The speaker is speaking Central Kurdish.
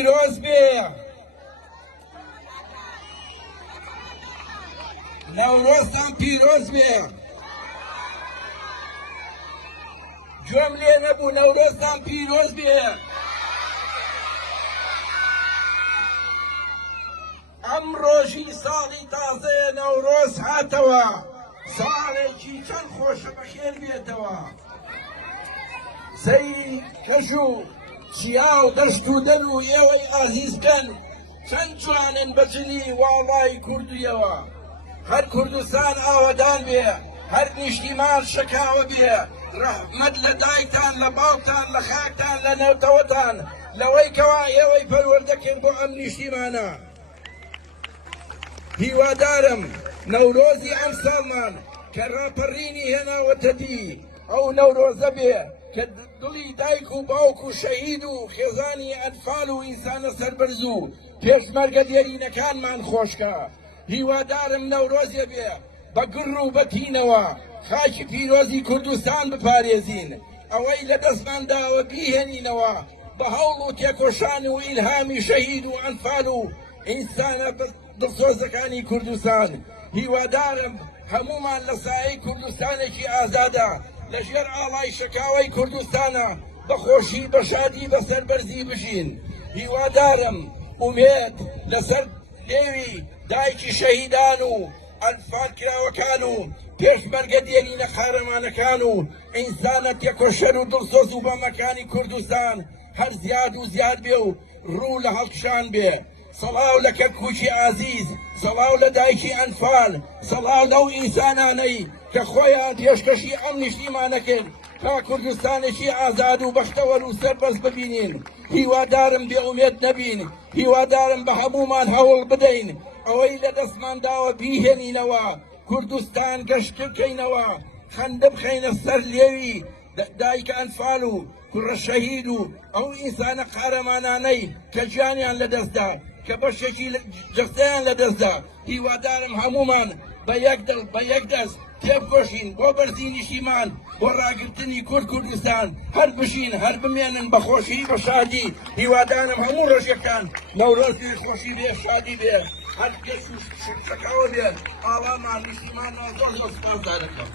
پیرۆز بێ نەورۆزتان پیرۆز بێ گوێم لێ نەبوو نەورۆزتان پیرۆز بێ ئەم ڕۆژی ساڵی تازەیە نەورۆز هاتەوە ساڵێکی چەند خۆشە بەخێر بێتەوە سەیری کەژ و چیا و دەشت و دەن و ئێوەی ئازیزکەن چەند جوانن بەجلی واڵای کوردیەوە هەر کوردستان ئاوەدان بێ هەر نیشتیمان شەکاوە بێ ڕەحمەت لە دایکتان لە باوکتان لە خاکتان لە نەوتەوەتان لەوەی کەوا ئێوەی پەروەردەکەن بۆ ئەم نیشتیمانە هیوادارم نەورۆزی ئەم ساڵمان کە ڕاپەڕینی هێناوەتە دی ئەو نەورۆزە بێ کە دڵی دایک و باوک و شەهید و خێزانی ئەنفال و ئینسانە سەربەرز و پێشمەرگە دێرینەکانمان خۆشکە هیوادارم نەورۆزێ بێ بە گڕ و بەتینەوە خاکی پیرۆزی کوردستان بپارێزین ئەوەی لە دەستمان داوە بیهێنینەوە بە هەوڵ و تێکۆشان و ئیلهامی شەهید و ئەنفال و ئینسانە دڵسۆزەکانی کوردستان هیوادارم هەمومان لە سایەی کوردستانێکی ئازادە لەژێر ئاڵای شەکاوەی کوردستانە بەخۆشی بە شادی بە سەربەرزی بژین هیوادارم ئومێد لەسەر لێوی دایکی شەهیدان و ئەنفال کراوەکان و پێشمەرگە دێنینە قارەمانەکان و ئینسانە تێکۆشەر و دڵسۆز و بەمەکانی کوردستان هەر زیاد و زیاد بێ و ڕوو لە هەڵکشان بێ سەڵاو لە کەکووکی ئازیز سەڵاو لە دایکی ئەنفال سەڵاو لەو ئینسانانەی کە خۆیان پێشکەشی ئەم نیشتیمانەکرد تا کوردستانێکی ئازاد و بەختەوەر و سەربەز ببینین هیوادارم بێئومێد نەبین هیوادارم بە هەمومان هەوڵ بدەین ئەوەی لە دەستمان داوە بیهێنینەوە کوردستان گەشت بکەینەوە خەندە بخەینە سەر لێوی دایکە ئەنفال و کوڕە شەهید و ئەو ئینسانە قارەمانانەی کە گیانیان لەدەستدا کە بەشێکی جەستەیان لەدەستدا هیوادارم هەمومان بە یەک دڵ بە یەک دەست تێبکۆشین بۆ بەرزی نیشتیمان بۆ ڕاگرتنی کوردستان هەر بژین هەر بمێنن بە خۆشی بە شادی هیوادارم هەموو ڕۆژەکان نەورۆزی خۆشی بێ شادی بێ هەر کەس و شەکاوە بێ ئاڵامان نیشتیمانەوە زۆر زۆر سپاسدارەکەم